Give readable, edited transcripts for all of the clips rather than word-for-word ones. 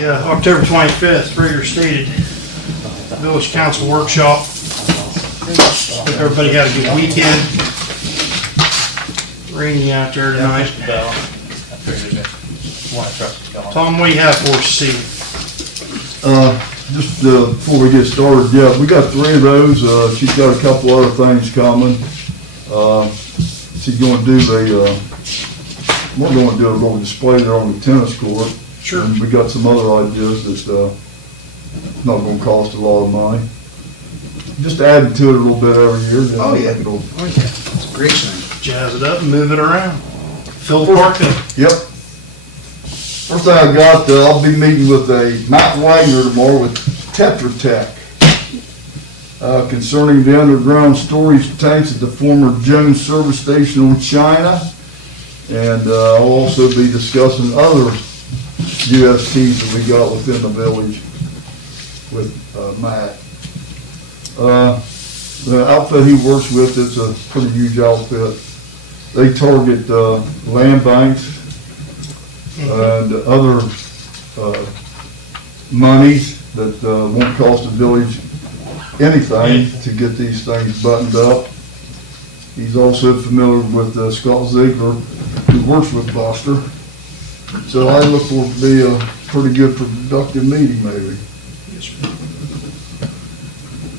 The October 25th, regular stated village council workshop. Hope everybody had a good weekend. Rainy out there tonight. Tom, what do you have for us this evening? Just before we get started, yeah, we got 3 of those. She's got a couple other things coming. She's going to do we're going to do a little display there on the tennis court. Sure. And we got some other ideas that's not going to cost a lot of money. Just adding to it a little bit every year. Oh, yeah. It's a great thing. Jazz it up and move it around. Fill the park up. Yep. First thing I got, I'll be meeting with Matt Wagner tomorrow with Tetra Tech concerning the underground storage tanks at the former Jones service station in China. And I'll also be discussing other USTs that we got within the village with Matt. The outfit he works with is a pretty huge outfit. They target land banks and other monies that won't cost the village anything to get these things buttoned up. He's also familiar with Scott Ziegler, who works with Buster. So I look for it to be a pretty good, productive meeting, maybe.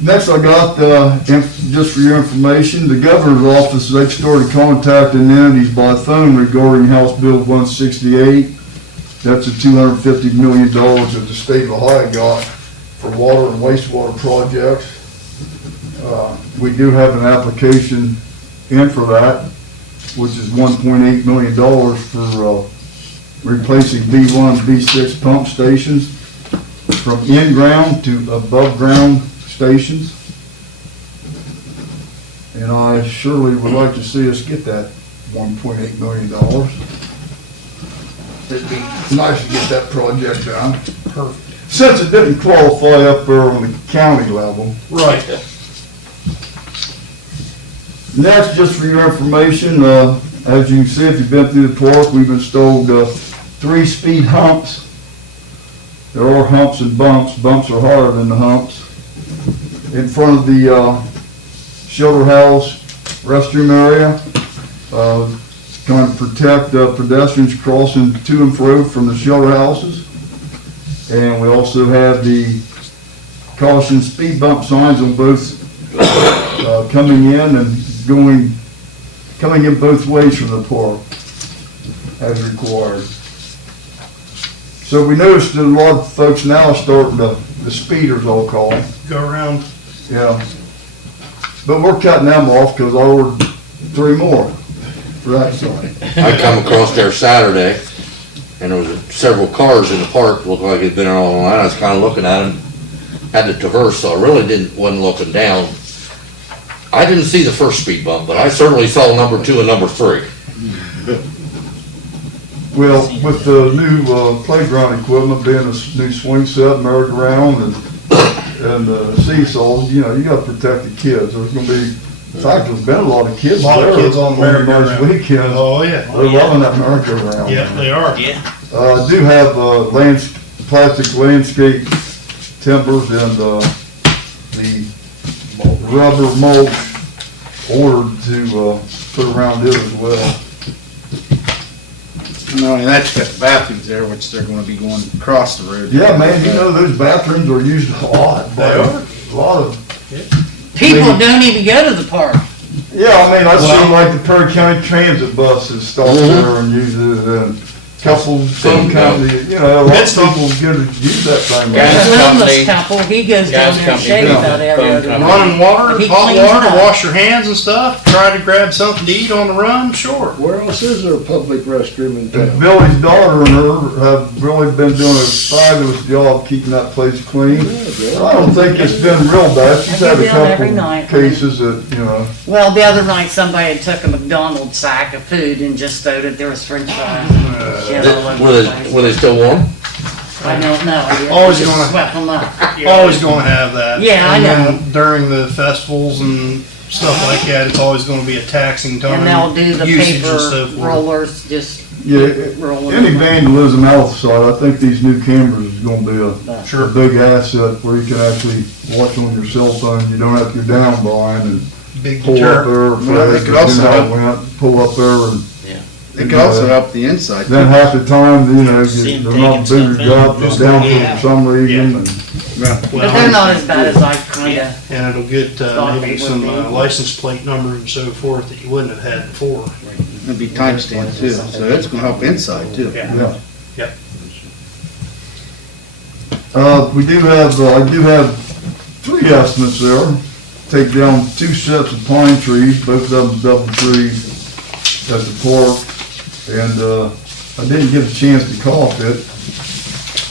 Next, I got, just for your information, the governor's office, they've started contacting entities by phone regarding House Bill 168. That's the $250 million that the state of Ohio got for water and wastewater projects. We do have an application in for that, which is $1.8 million for replacing B1, B6 pump stations from in-ground to above-ground stations. And I surely would like to see us get that $1.8 million. It'd be nice to get that project done. Perfect. Since it didn't qualify up there on the county level. Right. Next, just for your information, as you can see, if you've been through the park, we've installed 3 speed humps. There are humps and bumps. Bumps are higher than the humps. In front of the shelter house restroom area, trying to protect pedestrians crossing to and fro from the shelter houses. And we also have the caution speed bump signs on both coming in and coming in both ways from the park as required. So we noticed that a lot of folks now are starting the speeders, I'll call them. Go around. Yeah. But we're cutting them off because I ordered 3 more for that side. I come across there Saturday, and there was several cars in the park, looked like it'd been there all night. I was kind of looking at them, had to traverse, so I really wasn't looking down. I didn't see the first speed bump, but I certainly saw number 2 and number 3. Well, with the new playground equipment being a new swing set, merry-go-round, and seesaws, you know, you got to protect the kids. There's going to be, in fact, there's been a lot of kids there. A lot of kids on the merry-go-round. Nice weekend. Oh, yeah. They're loving that merry-go-round. Yeah, they are. Yeah. I do have plastic landscape timbers and the rubber mulch ordered to put around it as well. No, and that's got the bathrooms there, which they're gonna be going across the road. Yeah, man, you know, those bathrooms are used a lot. They are. A lot of, People don't even go to the park. yeah, I mean, I've seen like the Perry County Transit buses stop there and use it, and some company, you know, a lot of people get to use that thing. The Gas homeless company. couple, he goes Gas down there and company, shakes yeah. about every Phone other company. day. Running water, He hot cleans water, it up. wash your hands and stuff. Try to grab something to eat on the run, sure. Where else is there a public restroom in And town? Billy's daughter and her have really been doing a fabulous job keeping that place clean. I don't think it's been real bad. She's I had go a down every couple night. cases that, you know, Well, the other night, somebody had took a McDonald's sack of food and just stowed it, there was french fries. Shit all over the place. Were they still warm? I don't know. I Always just gonna- swept them up. Always gonna have that. Yeah, I And then know. during the festivals and stuff like that, it's always gonna be a taxing time. And they'll do the usage paper and so forth. rollers, just Yeah, rolling. any vandalism outside, I think these new cameras is gonna be a Sure. big asset where you can actually watch on your cell phone. You don't have to go down behind and Big pull up deterrent. there. Well, they flag, could also you know how it help- went, pull up there and It could also help the inside. then half the time, you know, See 'em they're not taking booted stuff in. up, they're down Yeah. for some reason and. Yeah. But they're not as bad as I kinda, And it'll get Thought maybe they would some be. license plate number and so forth that you wouldn't have had before. It'll be timestamped too, so it's gonna help inside too. Yeah. Yeah. Yep. We do have, I do have 3 estimates there. Take down 2 sets of pine trees, both of them double trees at the park. And, I didn't get a chance to cough it,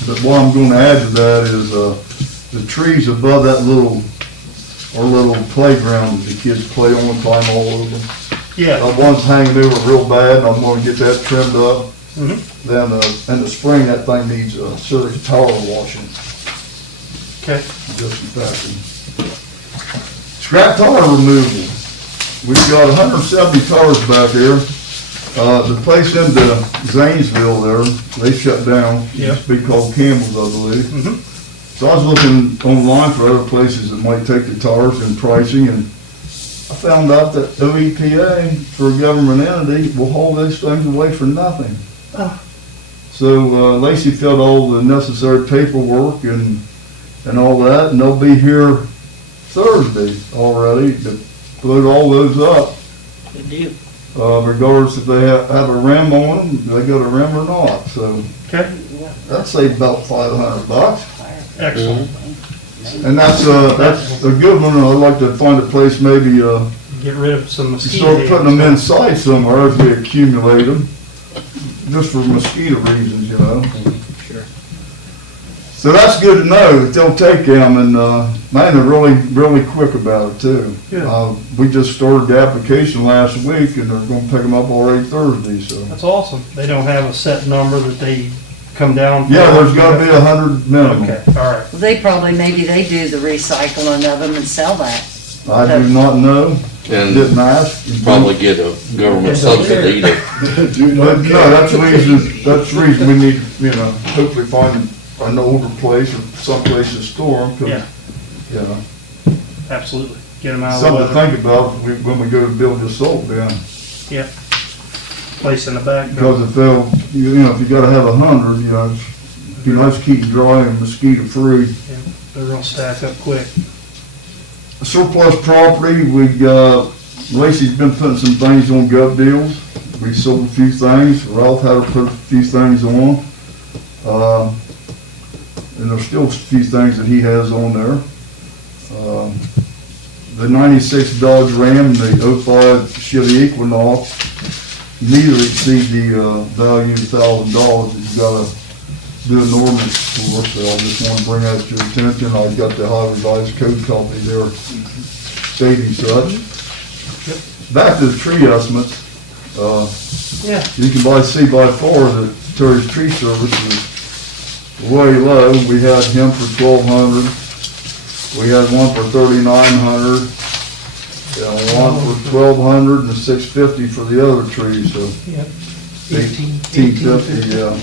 but what I'm gonna add to that is, the trees above that our little playground that the kids play on, climb all over. Yeah, One's hanging over real bad, and I'm gonna get that trimmed up. Mhm. Then, in the spring, that thing needs a serious power washing, okay. disinfecting. Scrap tire removal. We've got 170 tires back here. The place into Zanesville there, they shut down. It used to be called Campbell's, I believe. Mhm. So I was looking online for other places that might take the tires and pricing, and I found out that OEPA, for a government entity, will haul those things away for nothing. Ah. So Lacey filled all the necessary paperwork and all that, and they'll be here Thursday already to load all those up. Good deal. Regardless if they have a rim on them, they got a rim or not, so Okay, that'd save about $500. excellent. And that's a good one. I'd like to find a place maybe, Get rid of some to mosquito. start putting them inside somewhere as we accumulate them, just for mosquito reasons, you know. Sure. So that's good to know that they'll take them, and, man, they're really quick about it too. Good. We just started the application last week, and they're gonna pick them up already Thursday, so. That's awesome. They don't have a set number that they come down. for? Yeah, there's gotta be 100 minimum. Okay, all right. they probably, maybe they do the recycling of them and sell that. I do not know, And didn't ask. probably get a government subsidy to, But no, that's the reason we need, you know, hopefully find an older place or someplace to store them, 'cause, Yeah. you know, Absolutely. Get them out of the something to weather. think about when we go to build this salt bin. Place in the back. Because if they'll, you know, if you gotta have 100, you know, it'd be nice to keep them dry and mosquito free. They're gonna stack up quick. Surplus property, Lacey's been putting some things on gov deals. We sold a few things. Ralph had her put a few things on. And there's still a few things that he has on there. The 96 Dodge Ram, the 05 Chevy Equinox, neither exceed the value of $1,000 that you gotta do an ordinance for, so I just want to bring that to your attention. I've got the Ohio Revised Code copy there stating such. Back to the tree estimates, Yeah. you can buy C-by-4 that Terry's Tree Service is way low. We had him for $1,200. We had one for $3,900. One for $1,200 and $650 for the other trees, so Yep. $1,850, yeah.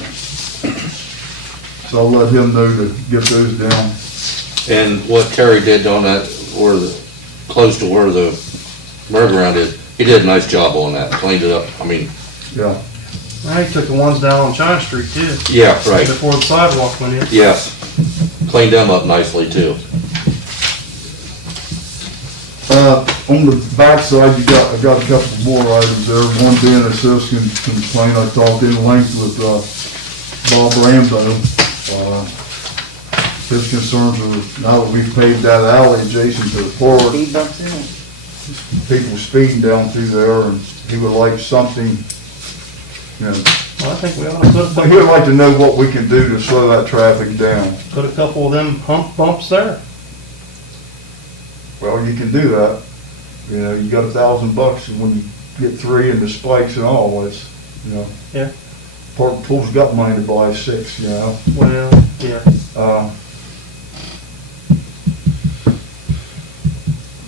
So I'll let him know to get those down. and what Terry did on that, close to where the merry-go-round is, he did a nice job on that, cleaned it up, I mean, Yeah. I took the ones down on China Street too, yeah, right, before the sidewalk went in. yes. Cleaned them up nicely too. On the backside, I got a couple more items there. One being a citizen complaint. I talked in length with Bob Rambo. His concerns are now that we've paved that alley adjacent to the park, Speed bumps in it. people speeding down through there, and he would like something, you know, Well, I think we ought to he would like to know what we can do to slow that traffic down. put a couple of them hump bumps there. Well, you can do that. You know, you got $1,000 when you get 3 and the spikes and all, it's, you know. Yeah. Park Pool's got money to buy 6, you know. Well, yeah.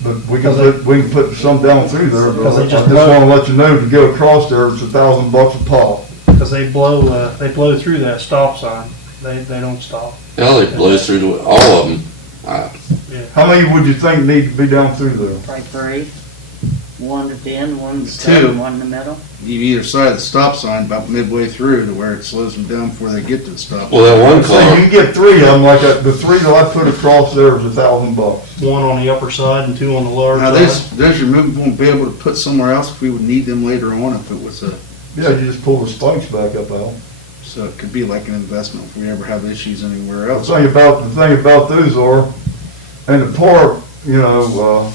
But we can put some down through there, but I Because they just just wanna let you know, to go across there, it's $1,000 a pop. Cause they blow through that stop sign. They don't stop. Hell, it blows through all of them. How many would you think need to be down through there? Probably three. One at the end, one's Two. down, one in the middle. You either side of the stop sign about midway through to where it slows them down before they get to the stop. Well, that one So you car, can get three of them, like the three that I put across there is $1,000. One on the upper side and two on the lower Now, side. there's your move, won't be able to put somewhere else if we would need them later on if it was a, Yeah, you just pull the spikes back up out. so it could be like an investment if we ever have issues anywhere The else. thing about those are, in the park, you know,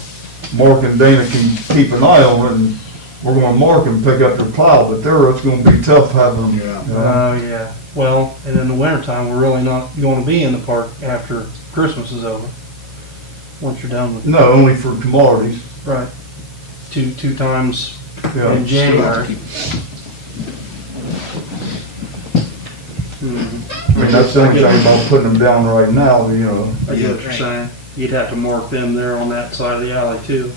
Mark and Dana can keep an eye on it, and we're gonna mark and pick up their plow, but there, it's gonna be tough having them. Yeah. you know. Oh, yeah. Well, and in the wintertime, we're really not gonna be in the park after Christmas is over. Once you're done with, No, only for commodities, right. Two times yeah. in January. I mean, that's the only thing about putting them down right now, you know. I get what you're saying. You'd have to mark them there on that side of the alley too.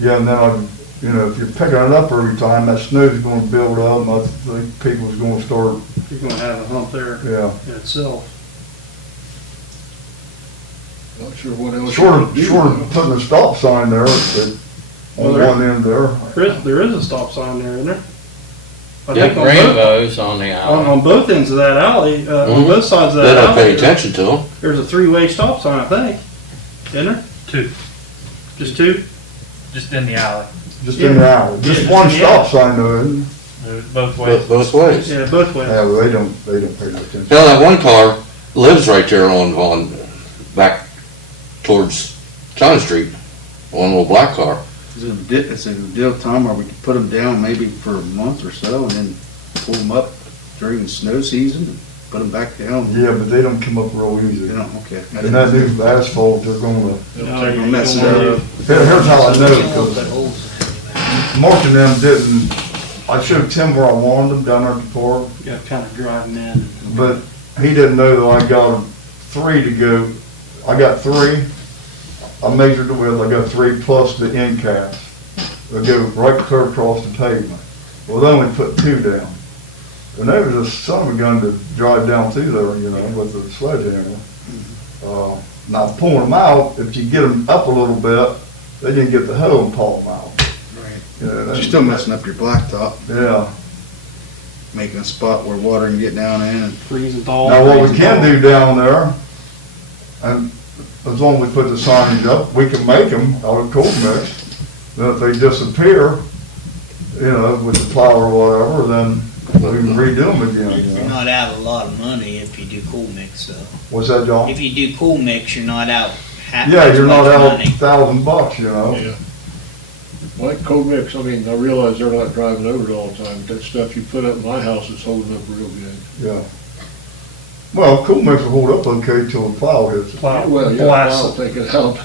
Yeah, and then, you know, if you're picking it up every time, that snow's gonna build up, and I think people's gonna start, You're gonna have a hump there yeah. in itself. Not sure what else. Short you could do, of though. putting a stop sign there, but Well, on there- one end there. There is a stop sign there, isn't there? I Yeah, think on both, rainbows on the on alley. both ends of that alley, on Mhm. both sides of they that don't pay alley, attention to them. there's a three-way stop sign, I think. Isn't there? Two, Just two? just in the alley, Just in the alley, just Yeah, one yeah. stop sign though, isn't both ways. Both ways. Yeah, both ways. it? Yeah, well, they don't pay no attention. Hell, that one car lives right there on back towards China Street. One little black car. It's a deal, Tom, where we could put them down maybe for a month or so and then pull them up during the snow season and put them back down. Yeah, but they don't come up real easy. You know, okay. And that new asphalt, they're gonna, No, They're you gonna mess don't it wanna up. do- here's how I know, because Mark and them didn't, I showed Tim where I wanted them down there at the park, Yeah, kind of driving in. but he didn't know that I got three to go. I got three, I measured the width, I got three plus the end caps. They go right clear across the pavement. Well, they only put two down. And they was a son of a gun to drive down through there, you know, with the sledgehammer. Now pulling them out, if you get them up a little bit, they didn't get the hoe and pull them out. Right. You know, You're still messing up your blacktop, Yeah. making a spot where water can get down in and Freezing thaw. Now, what we freezing can thaw. do down there, and as long as we put the signage up, we can make them out of cold mix. Then if they disappear, you know, with the plow or whatever, then we can redo them again, you You're know. not out a lot of money if you do cool mix, though. What's that, John? If you do cool mix, you're not out half Yeah, as you're not much out money. $1,000, you know. Yeah. Like cold mix, I mean, I realize they're not driving over it all the time, but that stuff you put up in my house is holding up real good. Yeah. Well, cool mix will hold up okay till the plow hits it. Plow, Well, yeah, I blast. don't think it helped.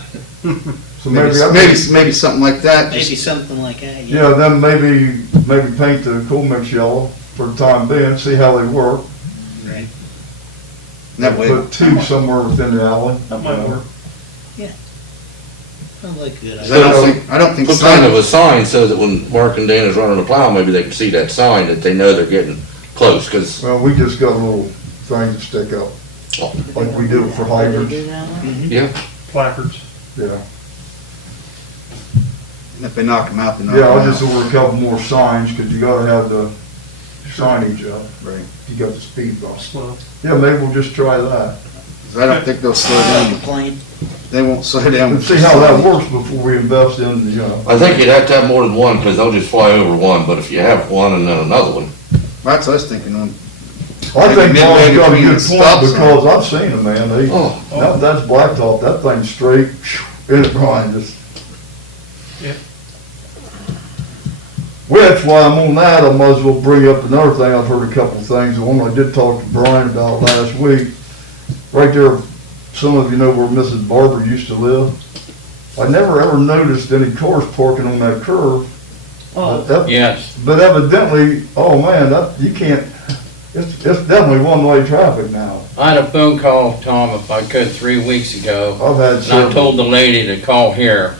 So maybe something like that. Maybe Just, something like that, yeah. yeah, then maybe paint the cool mix yellow for the time being, see how they work. Right. that way, Put two somewhere within the alley. That might work. Sounds like a good 'cause idea. I don't think Put kind of sign, a sign so that when Mark and Dana's running the plow, maybe they can see that sign that they know they're getting close, cause Well, we just got a little thing to stick up, Oh. like we do for They hydrants, do that one? Placards. yeah. if they knock them out, they knock Yeah, them I'll just out. order a couple more signs, cause you gotta have the signage up. Right. You got the speed bump. Slow. Yeah, maybe we'll just try that. 'Cause I don't think they'll slow Like a down. plane. They won't slow down. And see how that works before we invest in, you know. I think you'd have to have more than one, cause they'll just fly over one, but if you have one and then another one, That's what I was thinking on. I think Midway Paul's got a between good the point, stop sign. because I've seen them, man, they, oh, that's blacktop, that thing's straight, in it, Brian, just. Yep. Which, while I'm on that, I might as well bring up another thing, I've heard a couple of things, the one I did talk to Brian about last week. Right there, some of you know where Mrs. Barber used to live. I never ever noticed any cars parking on that curve. Oh, Yes, But evidently, oh man, that, you can't, it's definitely one-way traffic now. I had a phone call, Tom, if I could, 3 weeks ago, I've had and I several. told the lady to call here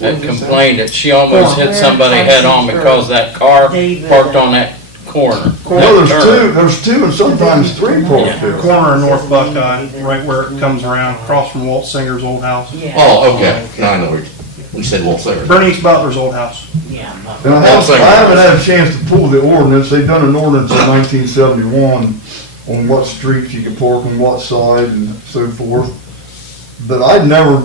and complained that she almost hit somebody head on because that car David. parked on that corner. Well, Turn. there's two and sometimes three parked there. Corner of North Buckeye, right where it comes around, across from Walt Singer's old house. Yeah. Oh, okay, now I know where you said Wolf Singer. Bernice Butler's old house. Yeah. And I haven't had a chance to pull the ordinance. They've done an ordinance in 1971 on what streets you can park on what side and so forth. But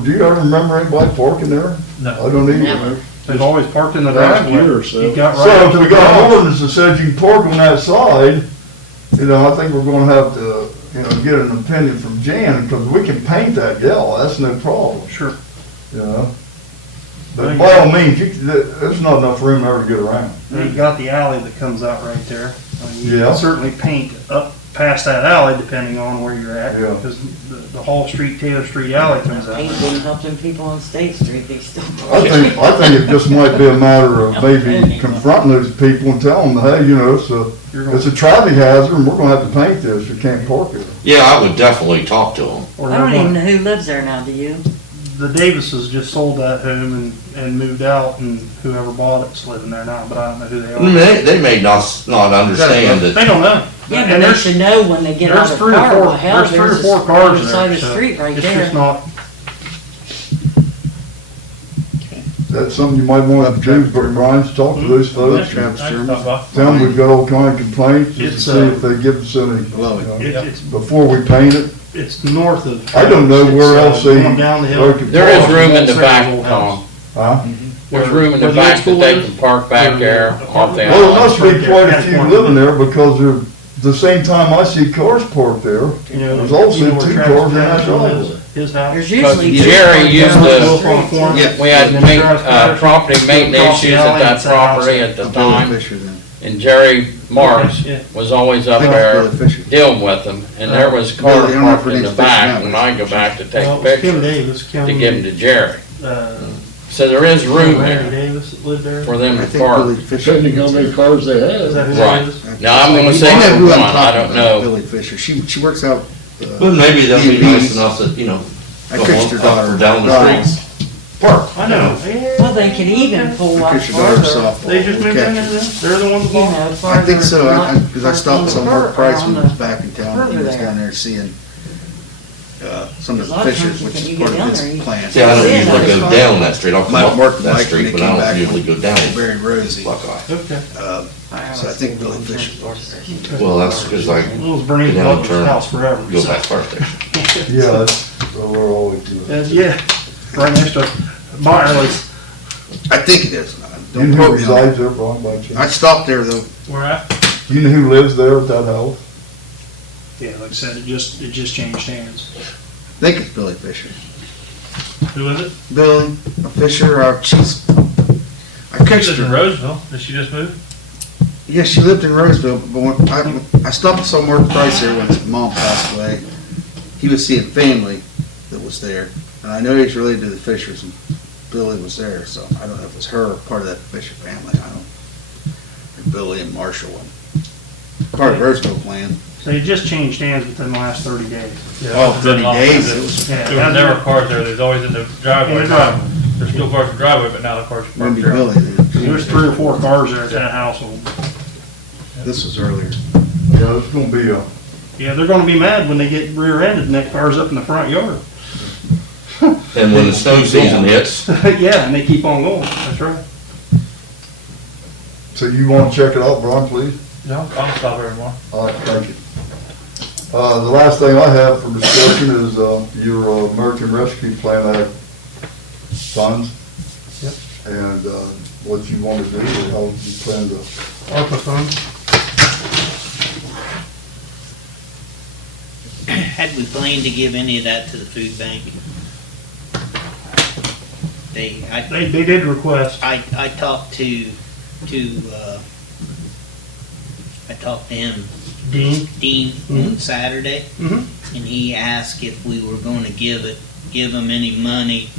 do you ever remember anybody parking there? No. I don't either. Never. They've always parked in the Last driveway. year or so. You got right So up if to we the got an garage. ordinance that says you can park on that side, I think we're gonna have to, get an opinion from Jan, because we can paint that yellow, that's no problem, Sure. But by all means, there's not enough room there to get around. You got the alley that comes out right there. I mean, you Yeah. can certainly paint up past that alley depending on where you're at. Yeah. Because the Hall Street, Taylor Street alley comes out. Paint didn't help them people on State Street, they still. I think it just might be a matter of maybe confronting those people and telling them, hey, You're it's gonna, a traffic hazard and we're gonna have to paint this, you can't park it. Yeah, I would definitely talk to them. or I don't they're even gonna- know who lives there now, do you? the Davises just sold that home and moved out, and whoever bought it's living there now, but I don't know who they are. They may not understand that. They don't know. Yeah, And but they there's- should know when they get out There's of the three or car, four, well, hell, there's three or there's four a cars side there, of the so street right it's there. just not, That's something you might want to do, Brian, to talk to those folks. Travis I Sherman. thought about- Tell them we've got all kind of complaints, just It's, to see if they give us any, Below it. it's, before we paint it. it's north of. I don't know where It's, else they- going down the hill. There is room in the Walt back, Singer's old house. Tom. Huh? There's room in the Where the back old that school they is? can park back there off the Well, there alley. must be quite a few living there, because the same time I see cars parked there, You know, there's also you know where two Travis cars in that Patterson driveway. lives? His house. There's usually. Jerry two used cars to- down the Wolf on the street. corner. Yeah. We had And then Travis ma- Patterson. property maintenance Across the issues alley, at that it's a house. property at the Billy time, Fisher then. and Jerry Marks Yeah. was always I up think it's there Billy Fisher. dealing with them, and there was Billy, I cars don't know if parked her in the name's Fisher back now, when but- I go back to Well, take it was Kim pictures Davis, Kim. to give them to Jerry. uh, So there is room Randy there Davis that lived there. for them I to think park. Billy Fisher. Depending how many cars they Is that have. who Right. that is? Now, I'm gonna You say know for who I'm one, I talking don't about, know. Billy Fisher. She works out. But maybe they'll be B&B's. nice enough that, I go coached on her up daughter. or down the Donald's. street. Park. I know. Well, they can even pull I up coached her daughter further, softball. They just moved catcher. into them? They're the ones that you bought? know, I farther. think so, not because I first stopped on the some Mark curb, Price on when he was the- back in town, and he further was there. down there seeing, some of A the lot of Fishers, times which when is you part get of down his there, you- plan. See, I don't Yeah, usually that's go fine. down that street. I'll come Mike up worked that Mike street, when he but I came don't back usually go down Very rosy. Buckeye. Okay. So I think Billy Fisher. Well, that's because I It was Bernice Get down, Butler's turn, house forever. go so- back far station. Yeah, that's, we're always doing. Yeah, right next to my, at least, I think it is. Do you Don't know who quote me on it. resides there, Brian, by I chance? stopped there though. where at? Do you know who lives there at that house? Yeah, like I said, it just changed hands. I think it's Billy Fisher. Who is it? Billy Fisher, she's, I She coached lives in her. Roseville. Did she just move? Yeah, she lived in Roseville, but when I stopped somewhere Price there when his mom passed away. He was seeing family that was there, and I know he's related to the Fishers, and Billy was there, so I don't know if it's her or part of that Fisher family. I don't. Or Billy and Marshall, and part of Roseville clan. So it just changed hands within the last 30 days. Oh, 30 days. It was Yeah, There were never cars there. There's always in the driveway. In the driveway. There's still cars in the driveway, but now the cars are maybe parked there. Billy. then. There was 3 or 4 cars there at that household. This was earlier. Yeah, it's gonna be a, Yeah, they're gonna be mad when they get rear-ended and that car's up in the front yard. And when the snow season hits, Yeah, and they keep on going, that's right. so you wanna check it out, Brian, please? No, I'll stop there tomorrow. All right, thank you. The last thing I have for discussion is, your American Rescue Plan Act funds. Yep. And, what you want to do, or how you plan to. ARPA funds. Had we planned to give any of that to the food bank? They did request. I talked to I talked to him, Dean? Dean, on Mhm. Saturday, Mhm. and he asked if we were gonna give him any money,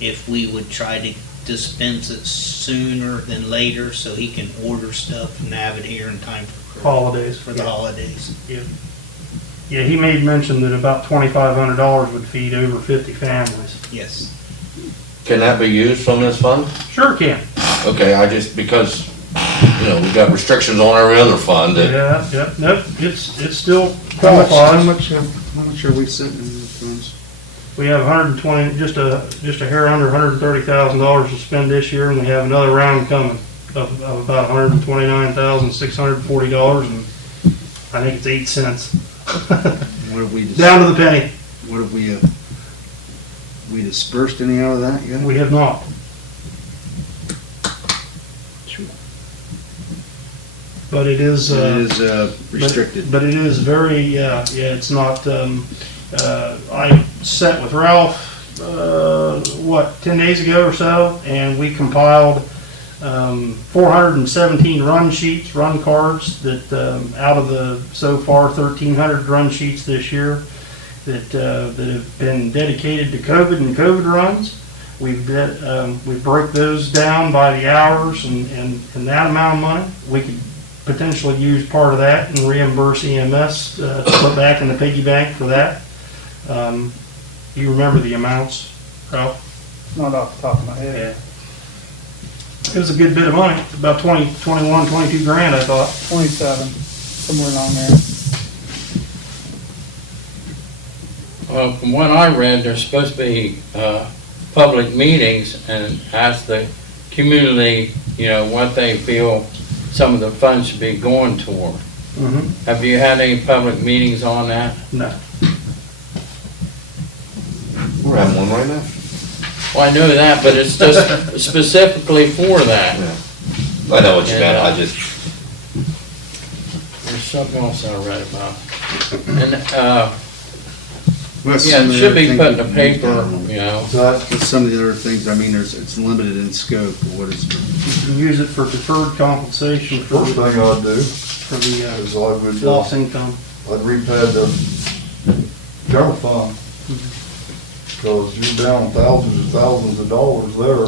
if we would try to dispense it sooner than later, so he can order stuff and have it here in time Holidays. for the holidays. Yeah, he made mention that about $2,500 would feed over 50 families. Yes. can that be used from this fund? Sure can. Okay, I just, because you know, we've got restrictions on every other fund that, Yeah, nope, it's still How much, qualifies. how much are we sitting in the funds? We have 120, just a hair under $130,000 to spend this year, and we have another round coming of about $129,640, and I think it's 8 cents. What have we, Down to the penny. what have we dispersed any out of that yet? We have not. But it is. It is restricted. But it is very, yeah, it's not, I sat with Ralph, 10 days ago or so, and we compiled 417 run sheets, run cards, that out of the, so far, 1,300 run sheets this year that have been dedicated to COVID and COVID runs. We broke those down by the hours and that amount of money. We could potentially use part of that and reimburse EMS to put back in the piggy bank for that. You remember the amounts, Ralph? Not off the top of my head. Yeah. It was a good bit of money, about 21, 22 grand, I thought. 27, somewhere along there. Well, from what I read, there's supposed to be public meetings and ask the community, you know, what they feel some of the funds should be going toward. Mm-hmm. Have you had any public meetings on that? No. we're having one right now. Well, I know that, but it's just specifically for that. I know what you meant, I just, There's something else I read about. And, What's yeah, some it of should the be other put in the things paper, we need you know. What's some of the other things, I mean, it's limited in scope, what is, You can use it for deferred compensation for First thing I'd do is is I would, lost income. I'd repay the general fund. Because you're down thousands of dollars there.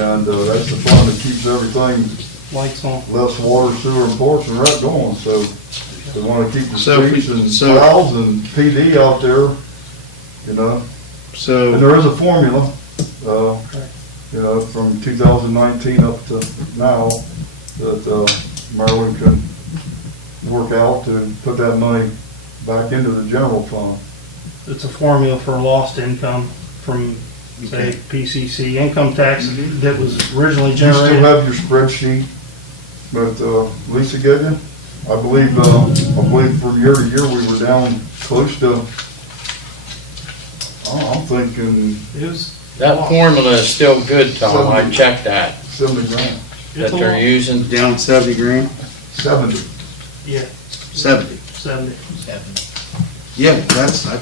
And that's the fund that keeps everything, Lights on. less water, sewer, and ports and rec going. So they want to keep the So if we- streets and so- valves and PD out there, you know. And so, there is a formula, you know, from 2019 up to now that Maryland can work out to put that money back into the general fund. It's a formula for lost income from, say, PCC, income tax that was originally You still generated. have your spreadsheet that Lisa gave you? I believe from year to year, we were down close to, I'm thinking It was, That formula is still good, Tom, I checked that, 70 grand, that it's a they're lot. using. down 70 grand, 70. Yeah, 70. 70. Yeah, that's, I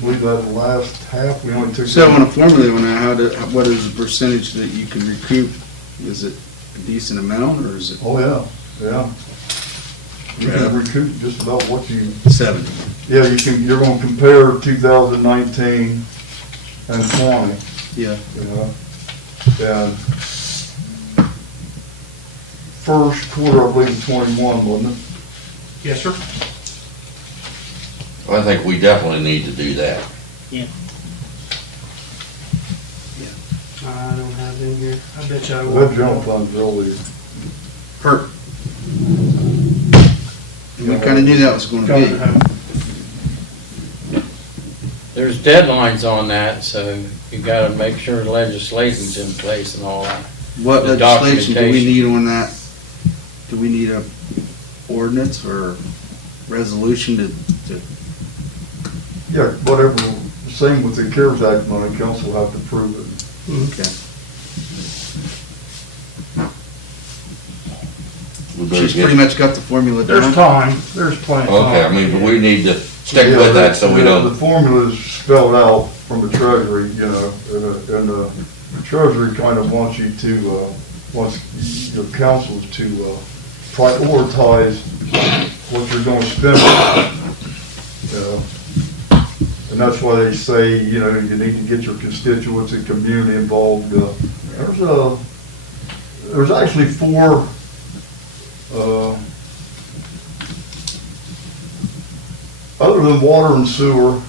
believe that last half, we only took. so on a formula on that, what is the percentage that you can recoup? Is it a decent amount, or is it Oh, yeah. You can recoup just about what you, 70? yeah, you're gonna compare 2019 and 20, Yeah. you know? And first quarter, I believe, 21, wasn't it? Yes, sir. I think we definitely need to do that. I don't have it in here. I bet you I That will. general fund's really, Per. We kinda knew that was gonna Coming be. home. There's deadlines on that, so you gotta make sure the legislation's in place and all that. What The legislation do we documentation. need on that? Do we need a ordinance or resolution to, yeah, whatever, same with the CARES Act money, council have to prove it. okay. We better She's get- pretty much got the formula There's down. time. There's plenty of time. Okay, I mean, but we need to stick Yeah, with that so we the don't, formula is spelled out from the treasury, you know, and the treasury kind of wants you to, wants your councils to prioritize what you're going to spend, you know. And that's why they say, you know, you need to get your constituents and community involved. There's actually other than water and sewer,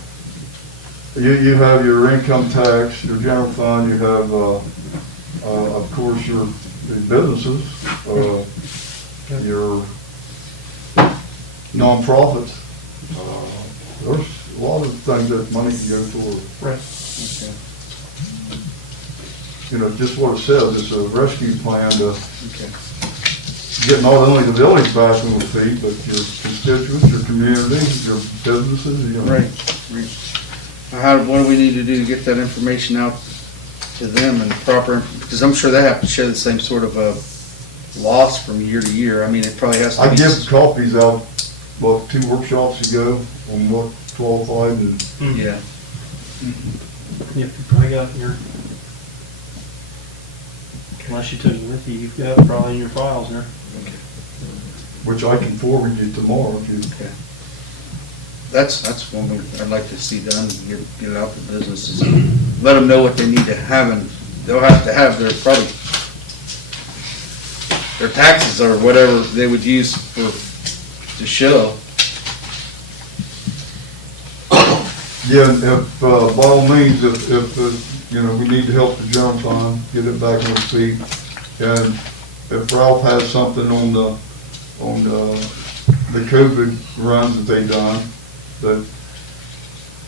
you have your income tax, your general fund, you have, of course, your businesses, your nonprofits. There's a lot of things that money can go toward. Right. You know, just what it says, it's a rescue plan to Okay. get not only the village back on the feet, but your constituents, your community, your businesses, you know. Right. What do we need to do to get that information out to them and proper, because I'm sure they have to share the same sort of loss from year to year. I mean, it probably has to be. I give copies out, well, 2 workshops ago on what qualified and Yeah. Yeah, you probably got your, unless you took it with you, you've got it probably in your files there. which I can forward you tomorrow if you. Okay. That's one I'd like to see done, get it out to businesses. Let them know what they need to have, and they'll have to have their, probably, their taxes or whatever they would use to show. Yeah, if, by all means, if, you know, we need to help the general fund, get it back on its feet. And if Ralph has something on the COVID runs that they done, that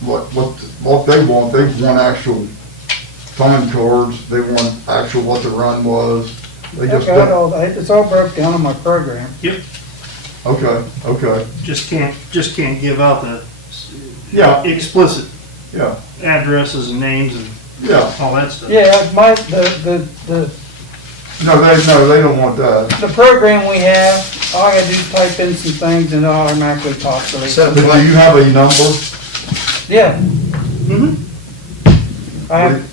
what they want actual time cards, they want actual what the run was. They I've just, got all that, it's all broke down on my program. okay, Just can't give out the yeah, explicit yeah, addresses and names and yeah. all that stuff. Yeah, the No, they don't want that. the program we have, all I gotta do is type in some things and it automatically populates. So- But do you have a number? Yeah, Mm-hmm. I have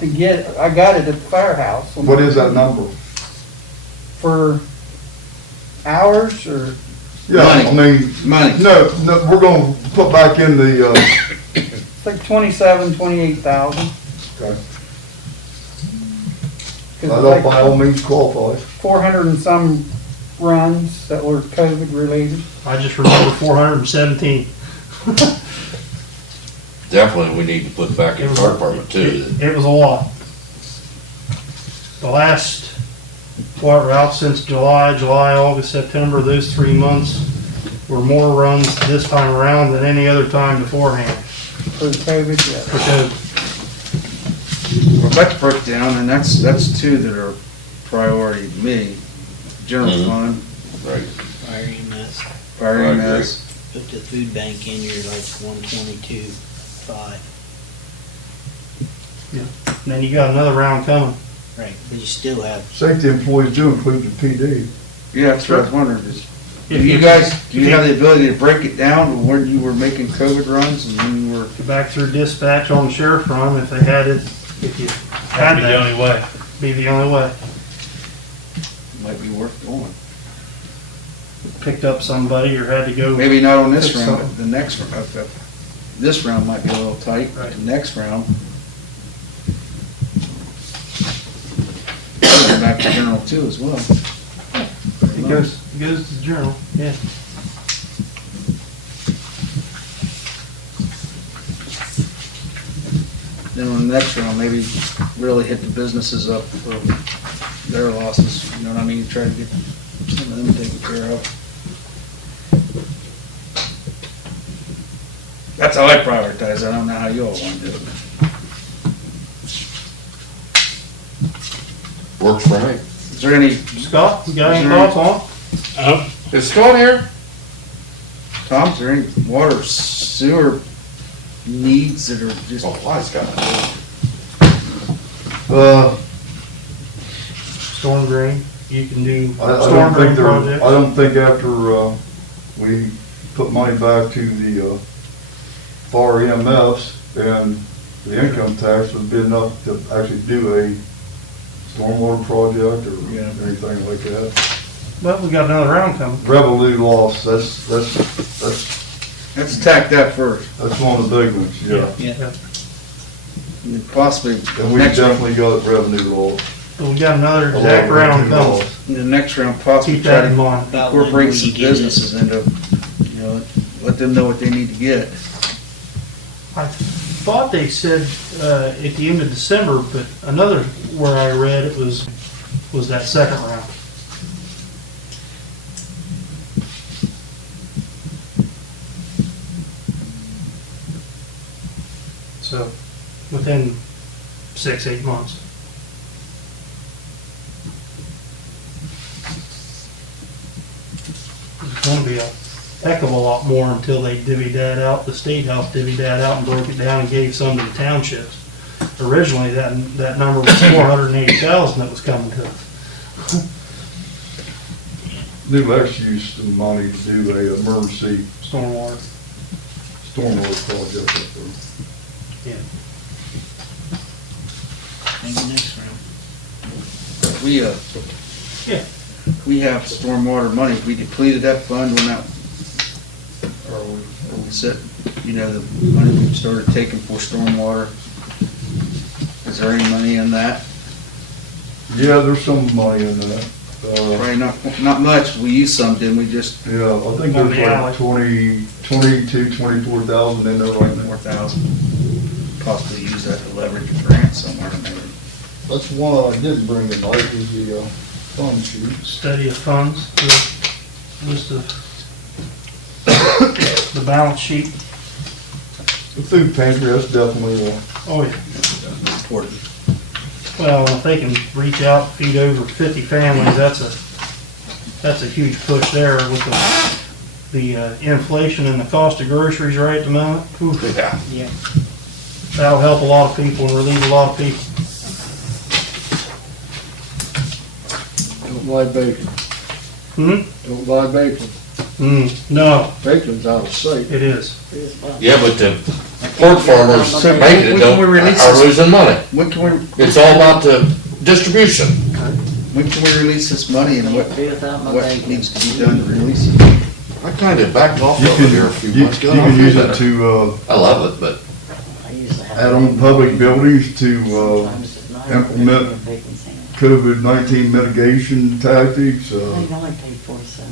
to get, I got it at the firehouse. What is that number? For hours or, Yeah, I mean, Money. no, we're gonna put back in the, it's like 28,000. okay. Cause That like by all means qualifies. 400 and some runs that were COVID related. I just remember 417. Definitely, we need to put back in the fire department too. It was a lot. The last, what, Ralph, since July, August, September, those 3 months were more runs this time around than any other time beforehand. For the COVID, For yeah. COVID. Well, that's broke down, and that's two that are priority to me. General Mhm. fund, Right. Fire EMS, fire I EMS. put the food bank in, you're like 122.5. And then you got another round coming. Right, but you still have, Safety employees do include the PD. Yeah, that's what I was wondering, is, do If you guys, do you have the ability to break it down to when you were making COVID runs and when you were? Go back through dispatch on the sheriff run, if they had it, if you had That'd be the that, only way. be the only way. Might be worth going. Picked up somebody or had to go. Maybe not on this Fix round, something. but the next round. This round might be a little tight, but the next round. Go back to general too as well. It goes to the journal, yeah. Then on the next round, maybe really hit the businesses up for their losses, you know what I mean? Try to get some of them taken care of. That's how I prioritize. I don't know how you all want to do it. Works for me. Is there any, Scott, you got any Is there- thoughts on? Is Scott here? Tom, is there any water sewer needs that are just? Oh, why, Scott? Storm drain, you can do I storm don't drain think there, I projects. don't think after, we put money back to the, fire EMFs and the income tax would be enough to actually do a stormwater project or Yeah. anything like that. Well, we got another round coming. Revenue loss, that's Let's attack that first. one of the big ones, yeah. yeah, And possibly And we next round, definitely got revenue loss. But we got another A lot exact of round revenue coming. loss. in the next round, possibly Keep try that in to mind. about when will incorporate you some get it? businesses into, you know, let them know what they need to get. I thought they said at the end of December, but another where I read it was that second round. So within 6-8 months. It's going to be a heck of a lot more until they divvied that out. The state health divvied that out and broke it down and gave some to the townships. Originally, that number was 480,000 that was coming to us. They've actually used some money to do a emergency Stormwater. stormwater project up there. Yeah. Maybe next round. We have stormwater money. We depleted that fund when that, or we set, the money we started taking for stormwater. Is there any money in that? Yeah, there's some money in that. Probably not much. We used some, didn't we? Just Yeah, I think there's like 24,000 in there right now. 4,000. Possibly use that to leverage a grant somewhere maybe. That's one I didn't bring tonight, was the fund sheet. Study of funds, the list of the balance sheet. The food pantry, that's definitely, Oh, yeah. That's important. Well, if they can reach out, feed over 50 families, that's a huge push there with the inflation and the cost of groceries right at the moment. Oof. Yeah. That'll help a lot of people and relieve a lot of people. Don't buy bacon. Don't buy bacon. No, Bacon's out of sight. it is. Yeah, but the pork farmers making it are losing money. When can we It's all about the distribution. release this money and what needs to be done to release it? I kind of backed off you over can, here a few you months ago. can use it to, I love it, but add on public buildings to, implement COVID-19 mitigation tactics,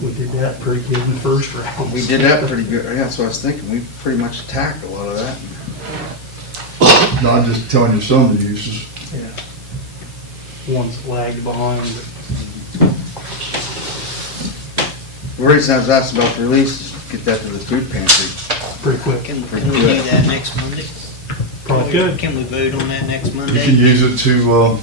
We did that pretty good in the first round. We did that pretty good. Yeah, that's what I was thinking. We pretty much attacked a lot of that. not just telling you some of the uses. Ones that lagged behind. The reason I was asking about the release is get that to the food pantry. Pretty quick. Can we do that next Monday? Probably good. Can we vote on that next You Monday? can use it to,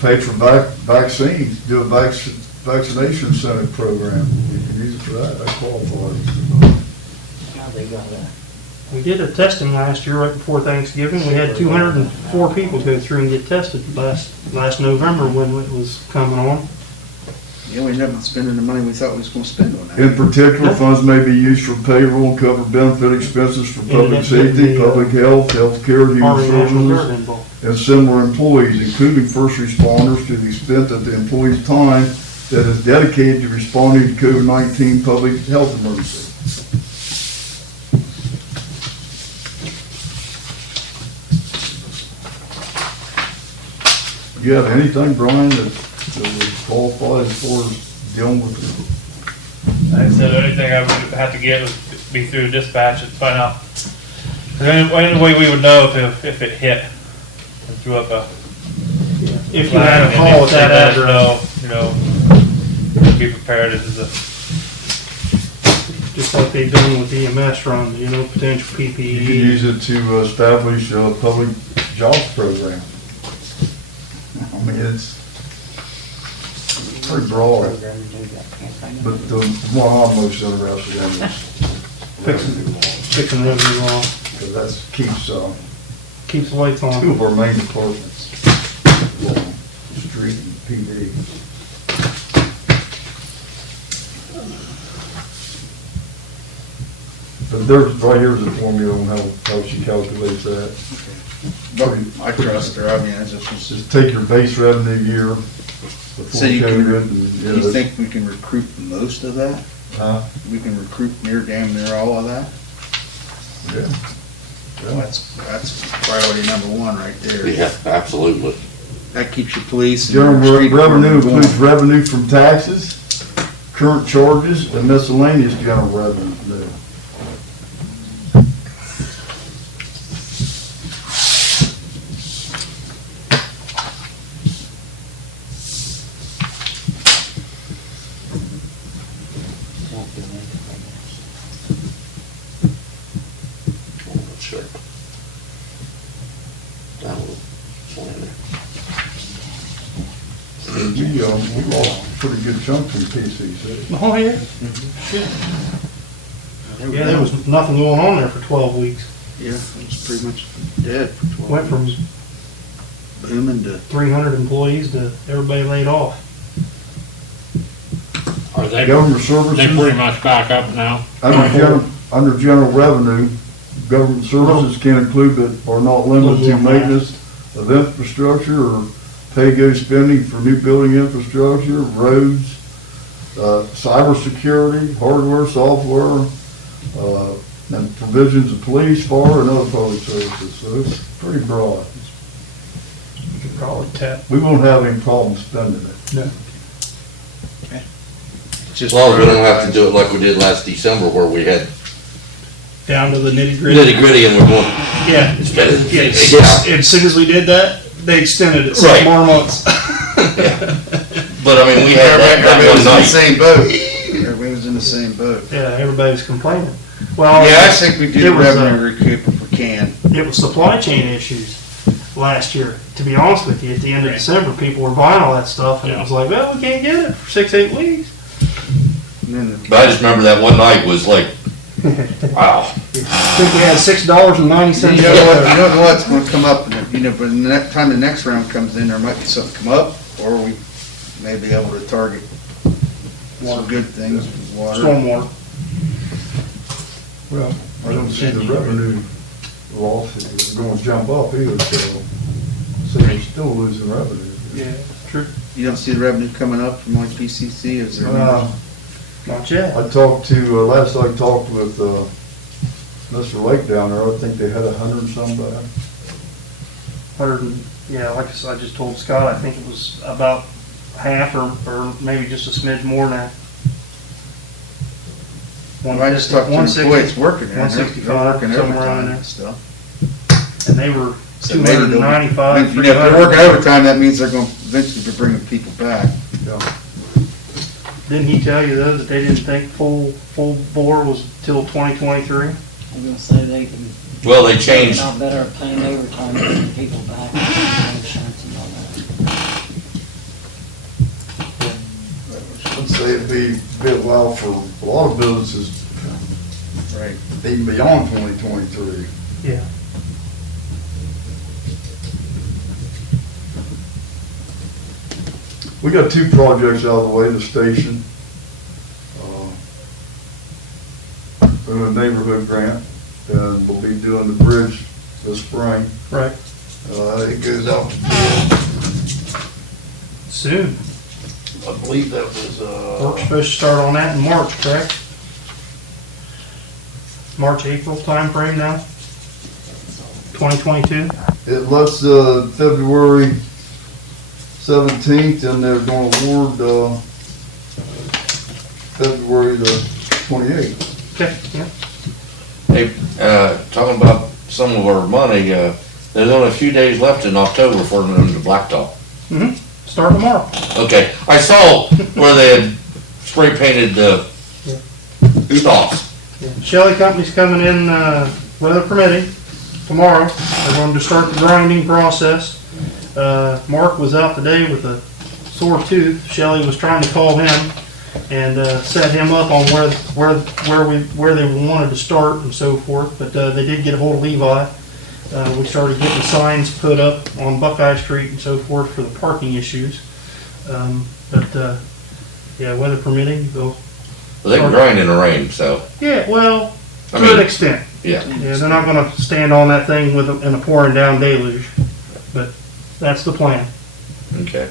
pay for vaccines, do a vaccination incentive program. You can use it for that, that qualifies. We did a testing last year right before Thanksgiving. We had 204 people go through and get tested last November when it was coming on. Yeah, we ended up spending the money we thought we was gonna spend on that. In particular, funds may be used for payroll and cover benefit expenses for public safety, public health, healthcare, human Army National Guard services, involved. and similar employees, including first responders, to the extent that the employee's time that is dedicated to responding to COVID-19 public health emergency. Do you have anything, Brian, that would qualify as far as dealing with it? Like I said, the only thing I would have to get would be through dispatch and find out. The only way we would know if it hit and threw up a. If you had a call at that address, Be prepared as a. just like they've done with EMS runs, potential You can PPE. use it to establish a public jobs program. I mean, it's pretty broad, but the one I'm most interested in is Fixing revenue law, because that keeps the lights two on. of our main departments, street and PD. But there's, right here's the formula on how she calculates that. But I trust her. I mean, it's just, Just take your base revenue year before So you can COVID. and, you think we can recruit most of that? Huh? We can recruit damn near all of that? Yeah. Well, that's priority number one right there. yeah, absolutely. That keeps your police and your General street revenue department includes going. revenue from taxes, current charges, and miscellaneous general revenue. district. That was one in there. We lost a pretty good chunk from PCC. Oh, yeah. Yeah, there was nothing going on there for 12 weeks. Yeah, it was pretty much dead for 12 Went from months. Booming to 300 employees to everybody laid off. Are they, Government they services, pretty much back up now? under general revenue, government services can include but are not limited to maintenance of infrastructure or pay-go spending for new building infrastructure, roads, cybersecurity, hardware, software, and provisions of police, fire, and other public services. So it's pretty broad. You could probably tap. We won't have any problem spending it. As long as we don't have to do it like we did last December where we had Down to the nitty gritty. nitty gritty and we're going, Yeah. Yeah. As soon as we did that, they extended it 6 Right. more months. but I mean, we had that everybody one was in the night. same boat. Everybody was in the same boat. Yeah, everybody was complaining. Well, Yeah, I think we do it the was, revenue recoup if we can. It was supply chain issues last year. To be honest with you, at the end of December, people were buying all that stuff, and it was like, well, we can't get it for 6-8 weeks. And then But I just remember that one night was like, wow. I think we had $6.90. you don't know what's going to come up, but the next time the next round comes in, there might be something come up, or we may be able to target some good things, water. Stormwater. Well, I don't see the revenue loss is going to jump up either, so we're still losing revenue. Yeah, true. You don't see the revenue coming up from like PCC, is there? Not yet. I talked to, last I talked with Mr. Lake down there, I think they had 100 and some back. 100, yeah, like I said, I just told Scott, I think it was about half or maybe just a smidge more than that. I just talked to the employees working there. 165, They're working somewhere around overtime there. and stuff. And they were So maybe they'll be- 295, If they're working overtime, that means they're going to eventually be bringing people back. Didn't he tell you though that they didn't think full bore was till 2023? I'm gonna say they can. Well, they changed. Not better at paying overtime and getting people back, insurance and all that. I'd say it'd be a bit loud for a lot of businesses, Right. even beyond 2023. Yeah. We got 2 projects out of the way, the station, doing a neighborhood grant, and we'll be doing the bridge this spring. Right. It goes out to Soon. I believe that was, Work's supposed to start on that in March, correct? March, April timeframe now? 2022? it lets February 17th, and they're going to award February the 28th. Okay, yeah. Hey, talking about some of our money, there's only a few days left in October for them to blacktop. Mm-hmm. Start tomorrow. Okay, I saw where they had spray painted the stops. Yeah. Shelley Company's coming in, weather permitting, tomorrow. They're going to start the grinding process. Mark was out today with a sore tooth. Shelley was trying to call him and set him up on where they wanted to start and so forth. But they did get a hold of Levi. We started getting signs put up on Buckeye Street and so forth for the parking issues. Yeah, weather permitting, they'll. Well, they can grind in the rain, so, Yeah, well, I to mean- an extent. yeah. Yeah, they're not gonna stand on that thing in a pouring down deluge, but that's the plan. Okay.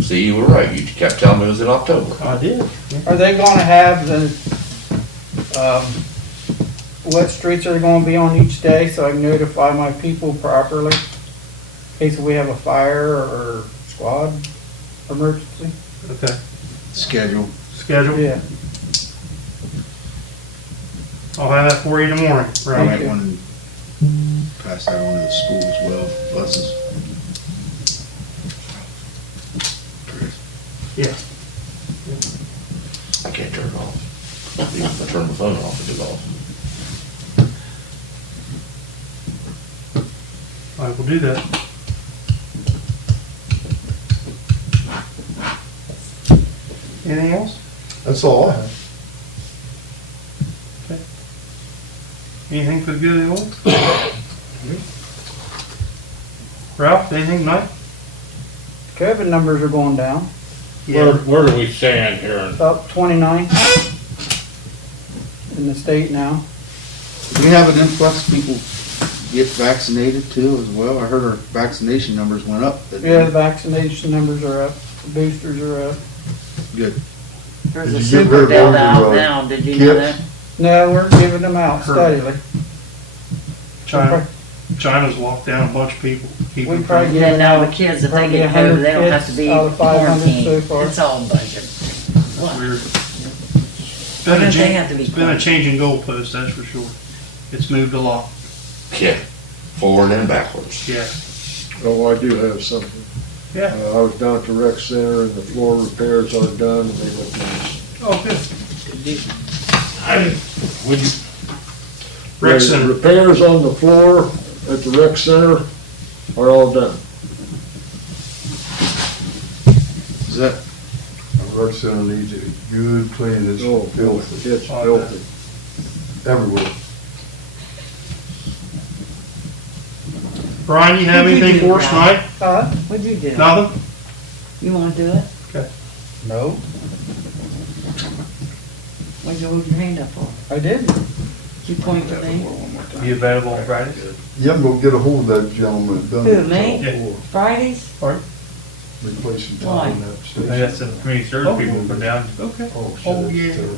See, you were right. You kept telling me it was in October. I did. Are they gonna have the, what streets are gonna be on each day so I can notify my people properly? In case we have a fire or squad emergency? Okay. Schedule. Schedule? Yeah. I'll have that for you in the morning, I right? might want to pass that on to the school as well, buses. Yeah. I can't turn it off. Even if I turn my phone off, it is off. do that. Anything else? That's all I have. Anything for the good of the order? Ralph, anything tonight? COVID numbers are going down, Where do we stand here? up 29 in the state now. Do we have an influx of people get vaccinated too as well? I heard our vaccination numbers went up. Yeah, the vaccination numbers are up, the boosters are up. Good. There's Did a you get super rid of all delta your, out now, did you know that? kits? No, we're giving them out Heard. steadily. China's locked down a bunch of people. Keeping We probably Yeah, now the kids, if they Probably get COVID, they don't 100 have to be kids out of 500 quarantined. so far. It's all budget. What? Weird. Why don't they have to be It's been a changing goalpost, that's for sure. It's moved a lot. Yeah, forward and backwards. Yeah. Oh, I do have something. Yeah. I was down at the rec center and the floor repairs are done and they look nice. Oh, good. Would you? Rec The center. repairs on the floor at the rec center are all done. Is that, Our rec center needs a good clean, it's Oh, filthy, it's Oh, I filthy. everywhere. Brian, you have What'd you anything do, for us Ralph? tonight? What'd you do? Nothing? You wanna do it? No, What'd you hold your hand up for? I didn't. You point to me? You available on Friday? Yeah, I'm gonna get a hold of that gentleman that done Who, the me? top floor, Fridays? replacing Why? tile in that I station. got some community service people put down, Okay. Oh, shit, Oh, it's yeah, terrible.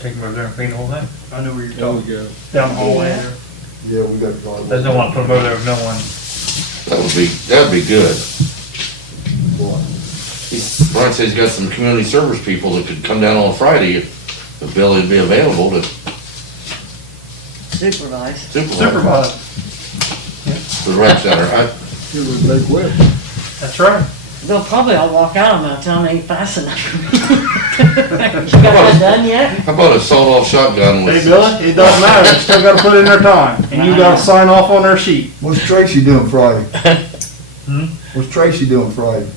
take them over there and clean the whole thing. I know where you're Oh, talking. yeah. Down the hallway there. Yeah, we got. God. There's no one to put them over there, with no one. That'd be good. Boy. Brian says he's got some community service people that could come down on Friday if Billy would be available to Supervise. supervise Supervisor. the rec center. Give her a big whip. That's right. They'll probably all walk out of them and tell them they ain't fast enough. You got that done yet? How about a sawed-off shotgun Hey, with, Billy, it doesn't matter. They still gotta put in their time. And you gotta sign off on their sheet. What's Tracy doing Friday? Hmm? What's Tracy doing Friday?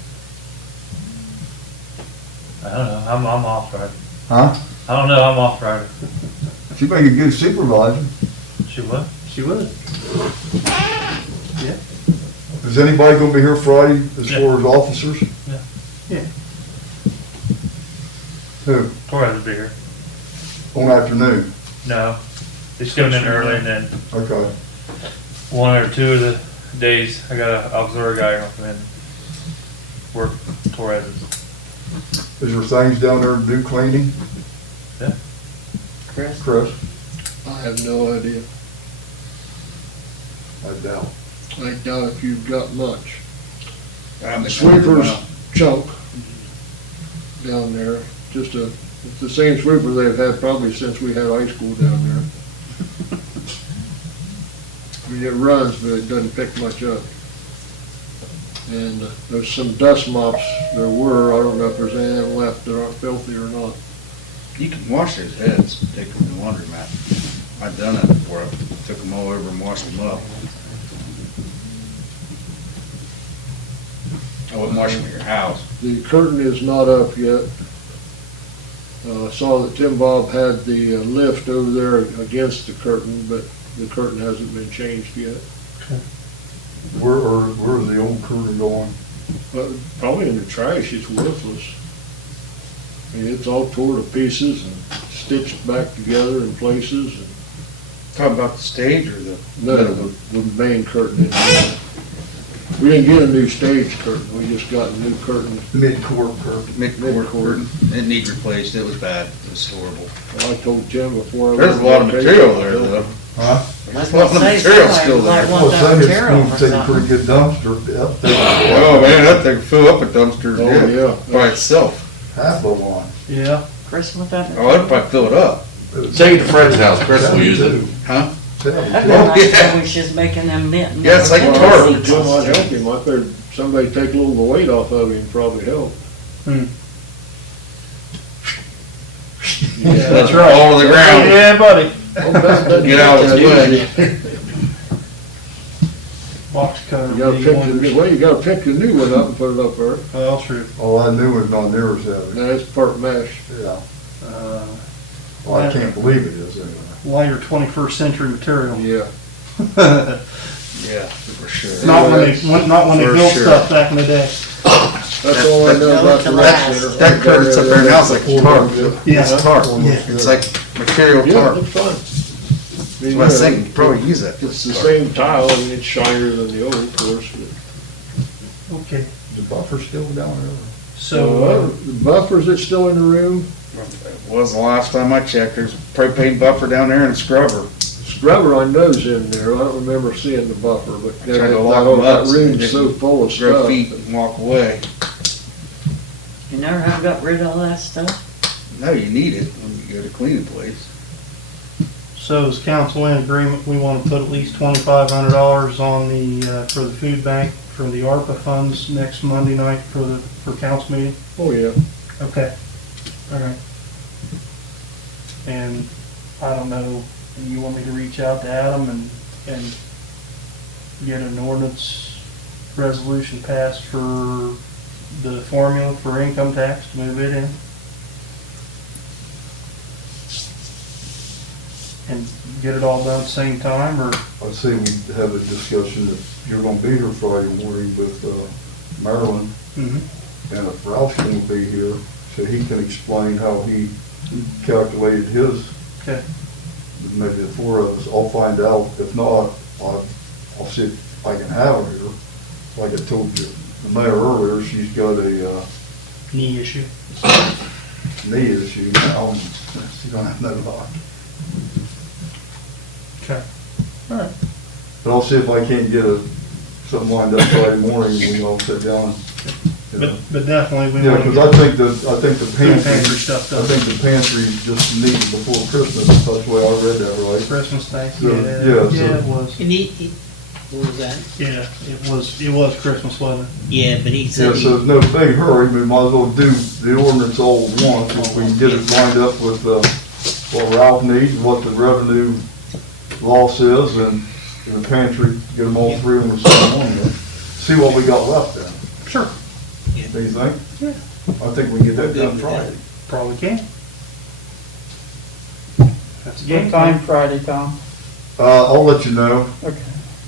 I don't know, I'm off Friday. Huh? I don't know, I'm off Friday. She make a good supervisor. She what? She would. Is anybody gonna be here Friday as Yeah. far as officers? Yeah. Yeah. Who? Torres will be here. On afternoon? No, he's coming in early and then Okay. one or two of the days, I got an auxiliary guy who'll come in. Work Torres. Is there things down there to do cleaning, Chris? Chris? I have no idea. I doubt. I doubt if you've got much. the Sweepers chunk down there, just it's the same sweeper they've had probably since we had high school down there. I mean, it runs, but it doesn't pick much up. And there's some dust mops, there were, I don't know if there's any left that aren't filthy or not. You can wash those heads, take them to the laundromat. I've done that before, I took them all over and washed them up. I wouldn't wash them at your house. The curtain is not up yet. I saw that Tim Bob had the lift over there against the curtain, but the curtain hasn't been changed yet. Where's the old curtain going? But probably in the trash, it's worthless. I mean, it's all tore to pieces and stitched back together in places. Talking about the stage or the? No, the main curtain. We didn't get a new stage curtain, we just got a new curtain. Mid-court curtain. Mid-court curtain. It needs replaced, it was bad, it was horrible. I told Tim before I. There's a lot of material there though. Huh? That's Well, what the I say, material's somebody still there. might Well, want that Sunday's material gonna for take a something. pretty good dumpster up there. Oh man, that thing fill up a dumpster, Oh, yeah, yeah. by itself. Half of one. Yeah. Chris, what that? Oh, I'd probably fill it up. take it to Fred's house, Chris will use it. Huh? That'd be Oh, nice, yeah. when she's making them mint. Yeah, it's like mint tar. seats Jim on might stuff. help him, I figured somebody take a little of the weight off of him, probably help. Yeah, That's right. All to the ground. Yeah, buddy. Oh, Beth doesn't Get out of his do that way. easy. box cutter. You gotta would be pick one- the, well, you gotta pick the new one up and put it up there. Oh, true. Oh, I knew it was not near as heavy. Now, it's part mesh. Yeah. Uh, Well, I can't believe it is anyway. lighter 21st century material. Yeah. Yeah, for sure. Not when they For built sure. stuff back in the day. That's all I know about the rec center. That curtain's up there now, it's like tarp. Yeah. It's tarp. Yeah. It's like material Yeah, tarp. looks fine. That's what I was thinking, probably use that. It's the same tile and it's shinier than the old, of course. but- Okay. The buffer's still down there. So, The buffers that's still in the room, Was the last time I checked, there's propane buffer down there and a scrubber. scrubber I know's in there. I don't remember seeing the buffer, but I tried to lock that them up that so they room's so didn't full of grow stuff. feet and walk away. You never have got rid of all that stuff? No, you need it when you go to clean a place. so is council in agreement, we want to put at least $2,500 on for the food bank, for the ARPA funds next Monday night for council meeting? Oh, yeah. Okay, all right. And I don't know, you want me to reach out to Adam and get an ordinance resolution passed for the formula for income tax to move it in? And get it all done at the same time, or? I'd say we have a discussion that you're gonna be here Friday morning with Marilyn, and if Ralph's gonna be here, so he can explain how he calculated his. Okay. Maybe the four of us, I'll find out. If not, I'll see if I can have her here. Like I told you, the mayor earlier, she's got a Knee issue. knee issue now, and she's gonna have no luck. Okay. All right. But I'll see if I can't get something lined up Friday morning, we all sit down. You know. But definitely we Yeah, want to because get I think the food pantry pantry, stuff I done. think the pantry just needed before Christmas, that's the way I read that, right? Christmas Day. So, Yeah, yeah, so- yeah, it was. And what was that? Yeah, it was Christmas, wasn't it? Yeah, but he Yeah, said so there's no big hurry, we might as well do the ordinance all at once, if we can get it lined up with, what Ralph needs, what the revenue law says, and the pantry, get them all three on the same one, then. See what we got left then. Sure. Do you think? Yeah. I think we can get that Good done with Friday. Probably can. That's a What game time time. Friday, Tom? I'll let you know, Okay.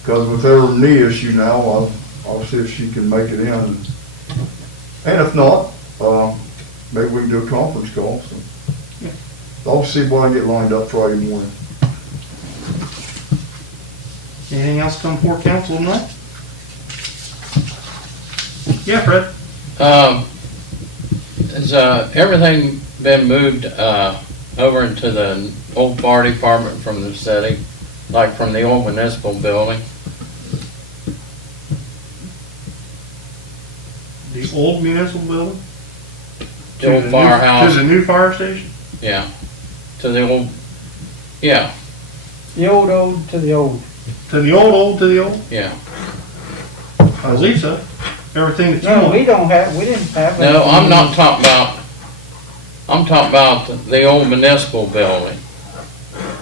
because with her knee issue now, I'll see if she can make it in. And if not, maybe we can do a conference call, so. Yeah. I'll see what I get lined up Friday morning. Anything else come before council tonight? Yeah, Fred? Has everything been moved over into the old fire department from the city, like from the old municipal building? The old municipal building? The old firehouse? To the new fire station? Yeah, to the old, yeah, The old to the old. To the old to the old? yeah. I believe so. Everything that you No, we want. don't have, we didn't have. No, I'm anything. not talking about, I'm talking about the old municipal building.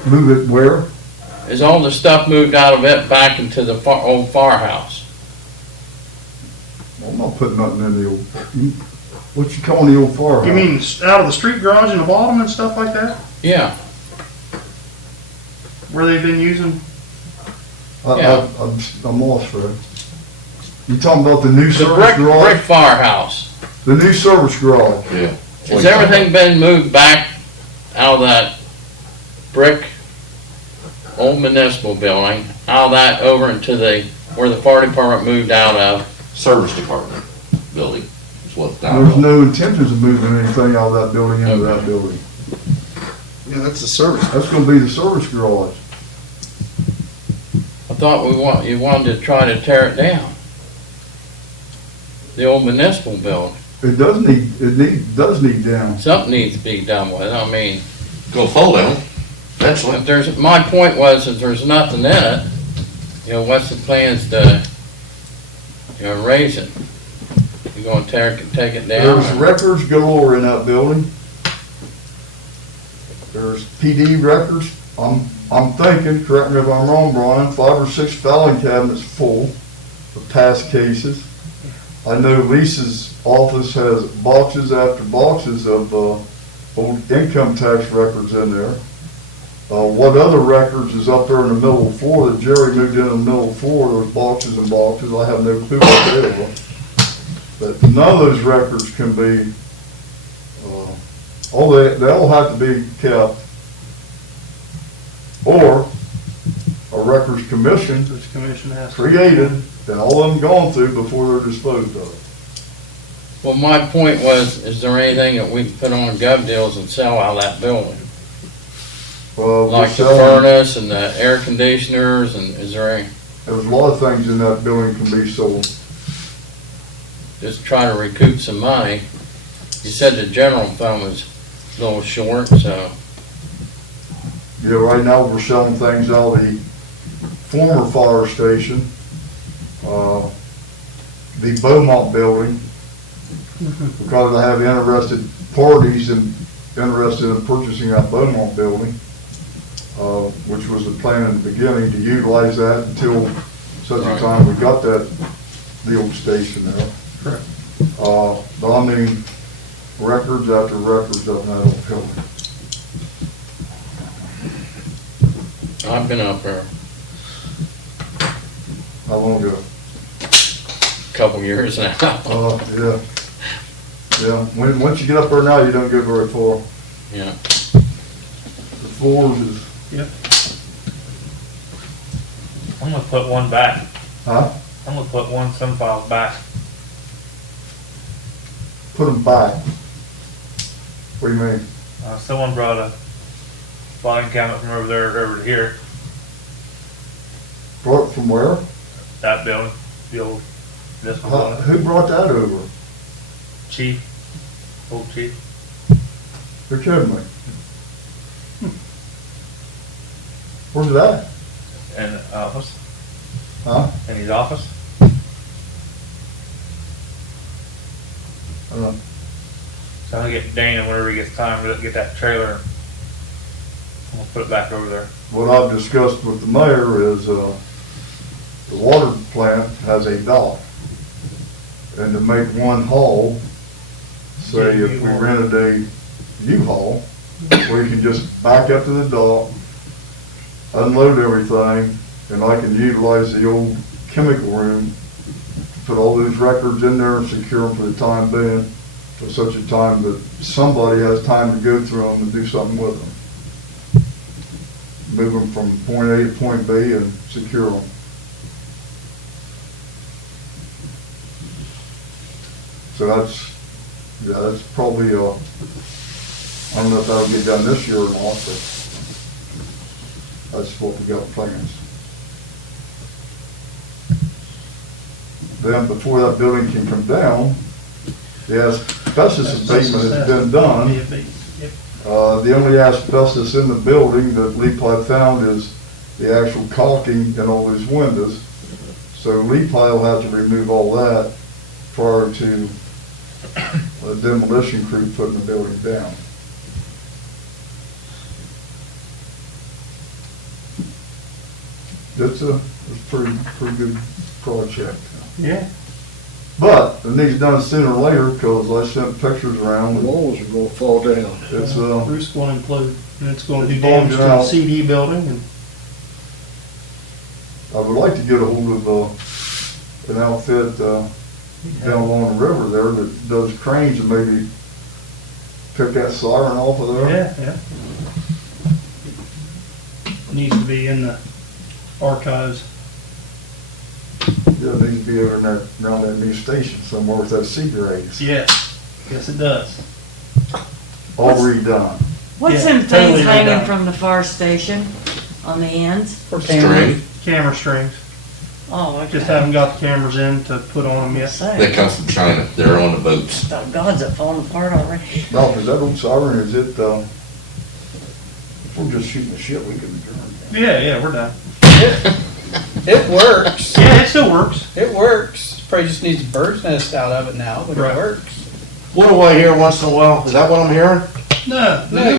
Move it where? Is all the stuff moved out of it back into the old firehouse? I'm not putting nothing in the old, what you calling the old firehouse? You mean out of the street garage in the bottom and stuff like that? Yeah, Where they've been using? Yeah. I'm lost, Fred. You talking about the new the service brick garage? firehouse. The new service garage. Yeah. Has everything been moved back out of that brick old municipal building, out of that over into where the fire department moved out of? Service department building is what that There's was. no intentions of moving anything out of that building into that Okay. building. Yeah, that's the service. That's gonna be the service garage. I thought you wanted to try to tear it down. The old municipal building. It does need down. Something needs to be done with it. I mean, Gonna fall down, eventually. if my point was if there's nothing in it, what's the plans to, raise it? You gonna take it down? There's records galore in that building. There's PD records. I'm thinking, correct me if I'm wrong, Brian, 5 or 6 filing cabinets full. of past cases. I know Lisa's office has boxes after boxes of old income tax records in there. What other records is up there in the middle of the floor that Jerry moved in the middle of the floor, those boxes and boxes, I have no clue what they are. But none of those records can be, they all have to be kept. Or a records commission This commission has to. created and all of them gone through before they're disposed of. Well, my point was, is there anything that we can put on gov deals and sell out of that building? We're Like the selling- furnace and the air conditioners, and is there any, There's a lot of things in that building can be sold. just try to recoup some money? You said the general fund was a little short, so, You know, right now, we're selling things out of the former fire station, the Beaumont building, because I have interested parties and interested in purchasing that Beaumont building, which was the plan in the beginning, to utilize that until such a Right. time we got that, the old station there. Correct. But I mean, records after records of that old building. I've been up there How long ago? a couple years now. Yeah. Yeah, once you get up there now, you don't go very far. Yeah. The floors is, I'm gonna put one back. huh? I'm gonna put some files back. Put them back. What do you mean? Someone brought a filing cabinet from over there over to here, Brought from where? that building, the old, this one, Who brought that over? chief, old chief. You're kidding me. Where's that? In the office, Huh? in his office. Uh, So I'm gonna get Dana whenever he gets time to get that trailer. I'm gonna put it back over there. What I've discussed with the mayor is, the water plant has a dock. And to make one haul, say if we rented a U-Haul, we can just back up to the dock, unload everything, and I can utilize the old chemical room, put all those records in there and secure them for the time being, for such a time that somebody has time to go through them and do something with them. Move them from point A to point B and secure them. So that's probably, I don't know if that'll get done this year or not, but that's what we got plans. Then before that building can come down, the asbestos abatement has been done. Yep. The only asbestos in the building that Lee-Ply found is the actual caulking in all those windows. So Lee-Ply will have to remove all that prior to a demolition crew putting the building down. It's a pretty good project. Yeah. But it needs done sooner or later because I sent pictures around. The walls are gonna fall down. It's, Roof's gonna implode, and it's gonna do It's damage to bulging the out. CD building, and I would like to get a hold of, an outfit, down along the river there that does cranes and maybe pick that siren off of there. yeah. Needs to be in the archives. Yeah, it needs to be over in that, around that new station somewhere with that sea graves. Yes, yes it does. All redone. What's Yeah, them totally things hanging redone. from the fire station on the ends? For cameras. String, Camera strings, Oh, okay. just haven't got the cameras in to put on them yet. they come from China, they're on the boats. Oh, God's it falling apart already. No, is that old siren, is it, if we're just shooting the shit, we can adjourn. Yeah, we're done. It works. Yeah, it still works. It works. Probably just needs a bird's nest out of it now, but Right. it works. What do I hear once in a while? Is that what I'm hearing? No, No,